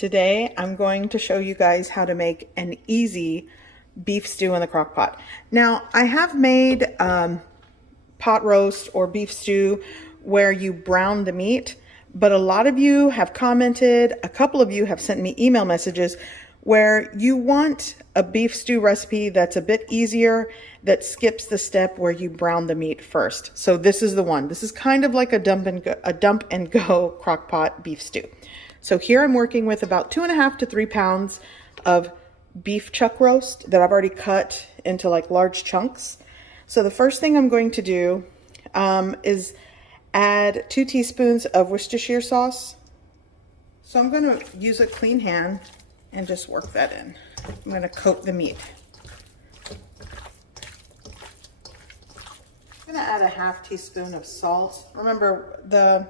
Today I'm going to show you guys how to make an easy beef stew in the crock pot. Now I have made pot roast or beef stew where you brown the meat, but a lot of you have commented, a couple of you have sent me email messages where you want a beef stew recipe that's a bit easier, that skips the step where you brown the meat first. So this is the one. This is kind of like a dump and go crock pot beef stew. So here I'm working with about 2.5 to 3 pounds of beef chuck roast that I've already cut into like large chunks. So the first thing I'm going to do is add 2 teaspoons of Worcestershire sauce. So I'm going to use a clean hand and just work that in. I'm going to coat the meat. I'm going to add a 1/2 teaspoon of salt. Remember the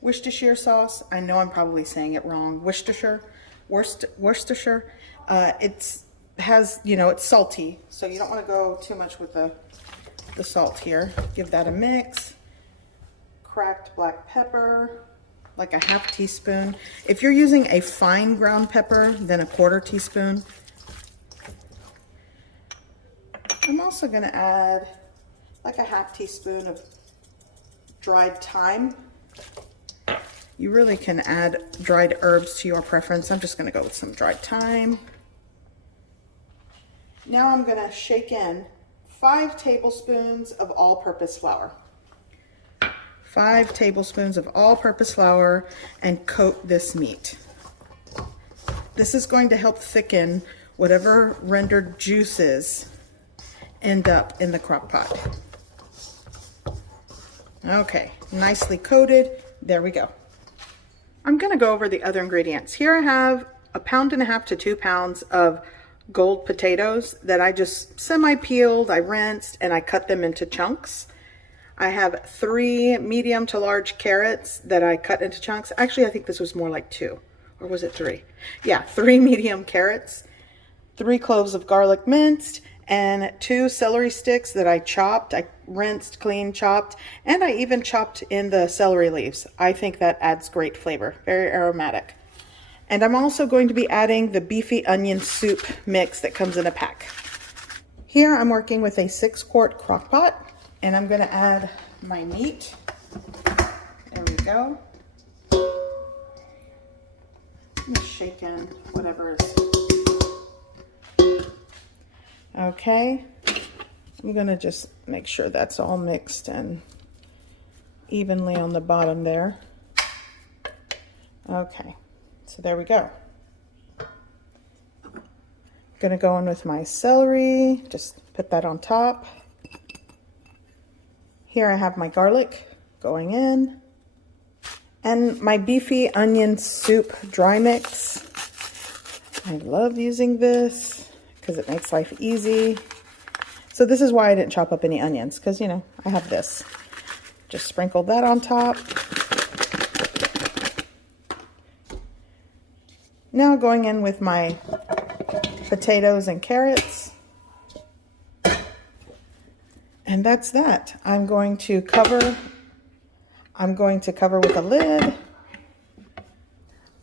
Worcestershire sauce, I know I'm probably saying it wrong. Worcestershire. It's salty, so you don't want to go too much with the salt here. Give that a mix. Cracked black pepper, like a 1/2 teaspoon. If you're using a fine ground pepper, then a 1/4 teaspoon. I'm also going to add like a 1/2 teaspoon of dried thyme. You really can add dried herbs to your preference. I'm just going to go with some dried thyme. Now I'm going to shake in 5 tablespoons of all-purpose flour. 5 tablespoons of all-purpose flour, and coat this meat. This is going to help thicken whatever rendered juices end up in the crock pot. Okay, nicely coated. There we go. I'm going to go over the other ingredients. Here I have 1.5 pounds to 2 pounds of gold potatoes that I just semi-peeled, I rinsed, and I cut them into chunks. I have 3 medium to large carrots that I cut into chunks. Actually, I think this was more like 2, or was it 3? Yeah, 3 medium carrots, 3 cloves of garlic minced, and 2 celery sticks that I chopped. I rinsed, cleaned, chopped, and I even chopped in the celery leaves. I think that adds great flavor, very aromatic. And I'm also going to be adding the beefy onion soup mix that comes in a pack. Here I'm working with a 6-quart crock pot, and I'm going to add my meat. There we go. Let me shake in whatever is. Okay, I'm going to just make sure that's all mixed and evenly on the bottom there. Okay, so there we go. I'm going to go in with my celery, just put that on top. Here I have my garlic going in, and my beefy onion soup dry mix. I love using this because it makes life easy. So this is why I didn't chop up any onions, because I have this. Just sprinkle that on top. Now going in with my potatoes and carrots. And that's that. I'm going to cover with a lid.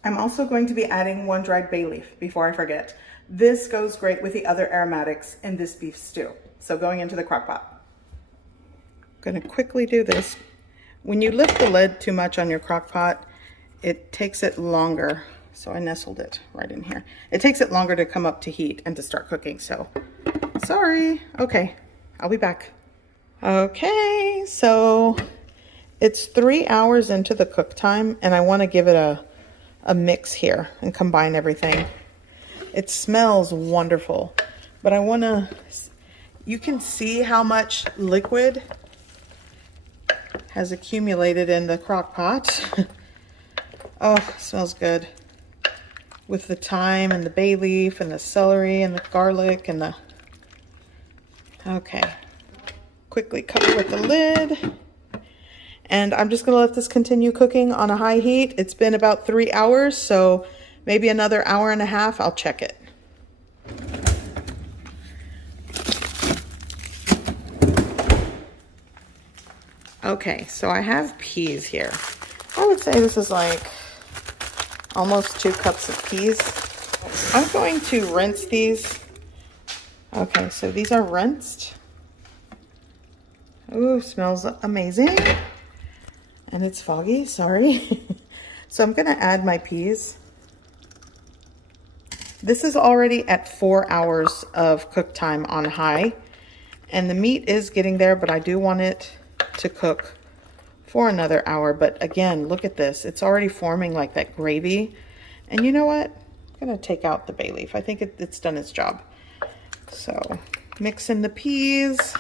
I'm also going to be adding 1 dried bay leaf before I forget. This goes great with the other aromatics in this beef stew. So going into the crock pot. I'm going to quickly do this. When you lift the lid too much on your crock pot, it takes it longer. So I nestled it right in here. It takes it longer to come up to heat and to start cooking. So sorry. Okay, I'll be back. Okay, so it's 3 hours into the cook time, and I want to give it a mix here and combine everything. It smells wonderful, but you can see how much liquid has accumulated in the crock pot. Oh, it smells good. With the thyme and the bay leaf and the celery and the garlic and the... Okay. Quickly cover with the lid. And I'm just going to let this continue cooking on a high heat. It's been about 3 hours, so maybe another 1.5 hours. I'll check it. Okay, so I have peas here. I would say this is like almost 2 cups of peas. I'm going to rinse these. Okay, so these are rinsed. Ooh, smells amazing. And it's foggy, sorry. So I'm gonna add my peas. This is already at 4 hours of cook time on high. And the meat is getting there, but I do want it to cook for another hour. But again, look at this. It's already forming like that gravy. And you know what? I'm gonna take out the bay leaf. I think it's done its job. So mix in the peas.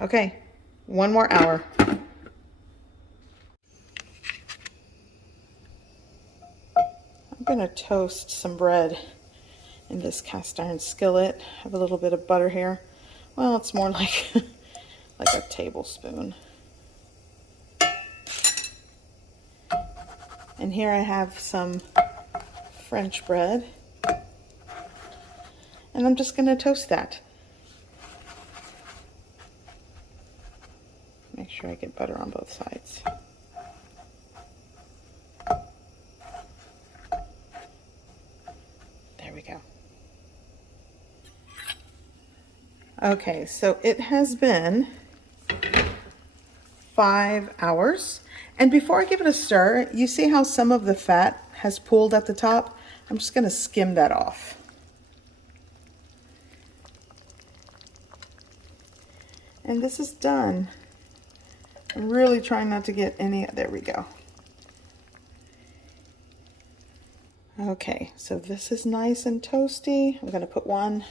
Okay, 1 more hour. I'm gonna toast some bread in this cast iron skillet. I have a little bit of butter here. Well, it's more like, like a tablespoon. And here I have some French bread. And I'm just gonna toast that. Make sure I get butter on both sides. There we go. Okay, so it has been 5 hours. And before I give it a stir, you see how some of the fat has pooled at the top? I'm just gonna skim that off. And this is done. I'm really trying not to get any, there we go. Okay, so this is nice and toasty. I'm gonna put one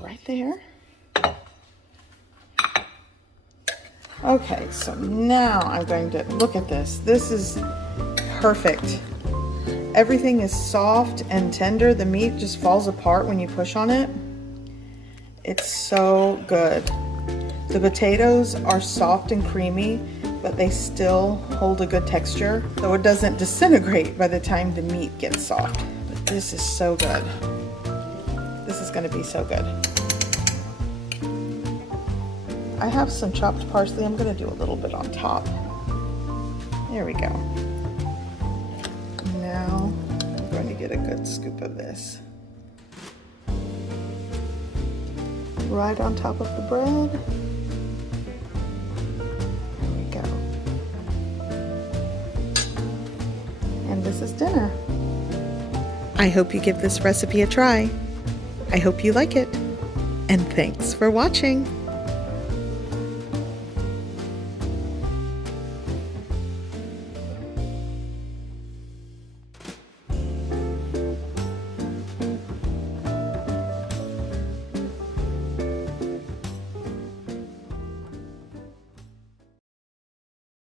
right there. Okay, so now I'm going to, look at this. This is perfect. Everything is soft and tender. The meat just falls apart when you push on it. It's so good. The potatoes are soft and creamy, but they still hold a good texture, so it doesn't disintegrate by the time the meat gets soft. But this is so good. This is gonna be so good. I have some chopped parsley. I'm gonna do a little bit on top. There we go. Now I'm going to get a good scoop of this. Right on top of the bread. And this is dinner. I hope you give this recipe a try. I hope you like it. And thanks for watching.